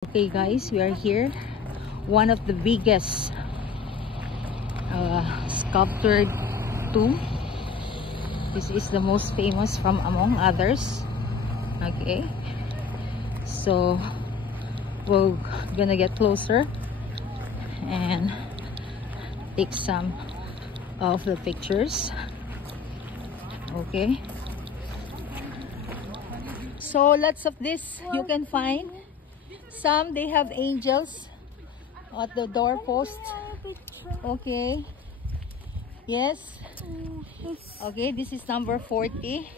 Okay guys, we are here. One of the biggest sculptured tomb. This is the most famous from among others. Okay, so we're gonna get closer and take some of the pictures. Okay, so lots of this you can find. Some they have angels at the doorpost. Okay. Yes. Okay, this is number 40.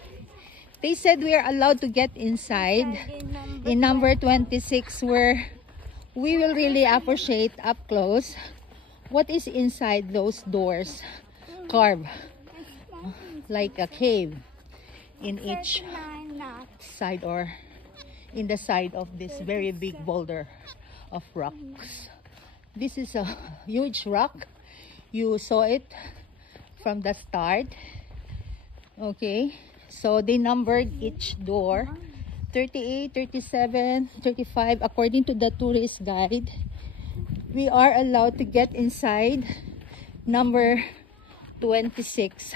They said we are allowed to get inside in number 26, where we will really appreciate up close what is inside those doors, carved like a cave in each side, or in the side of this very big boulder of rocks. This is a huge rock. You saw it from the start. Okay, so they numbered each door 38, 37, 35. According to the tourist guide, we are allowed to get inside number 26,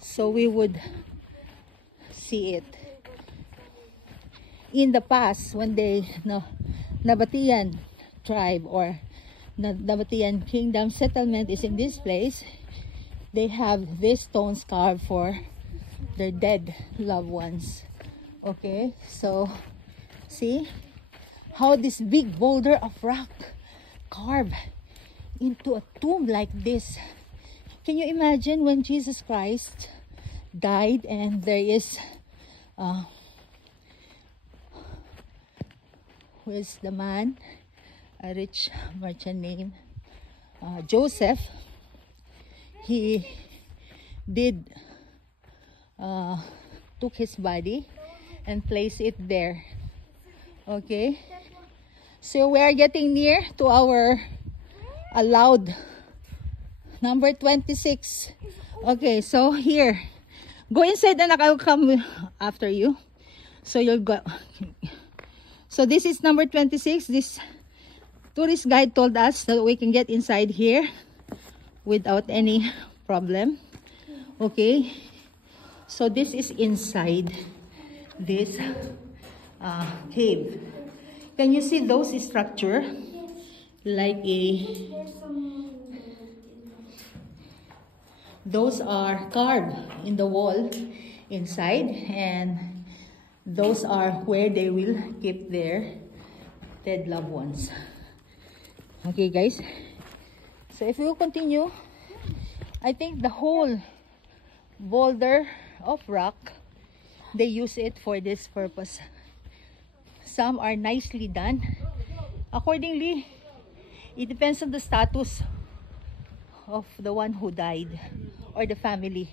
so we would see it. In the past, when Nabatean tribe or Nabatean kingdom settlement is in this place, they have these stones carved for their dead loved ones. Okay, so see how this big boulder of rock carved into a tomb like this. Can you imagine when Jesus Christ died and there is who is the man, a rich merchant named Joseph? He did took his body and placed it there. Okay, so we are getting near to our allowed number 26. Okay, so here, go inside and I'll come after you. So you'll go. So this is number 26. This tourist guide told us that we can get inside here without any problem. Okay, so this is inside this cave. Can you see those structure like those are carved in the wall inside, and those are where they will keep their dead loved ones. Okay guys, so if we will continue, I think the whole boulder of rock, they use it for this purpose. Some are nicely done. Accordingly, it depends on the status of the one who died or the family.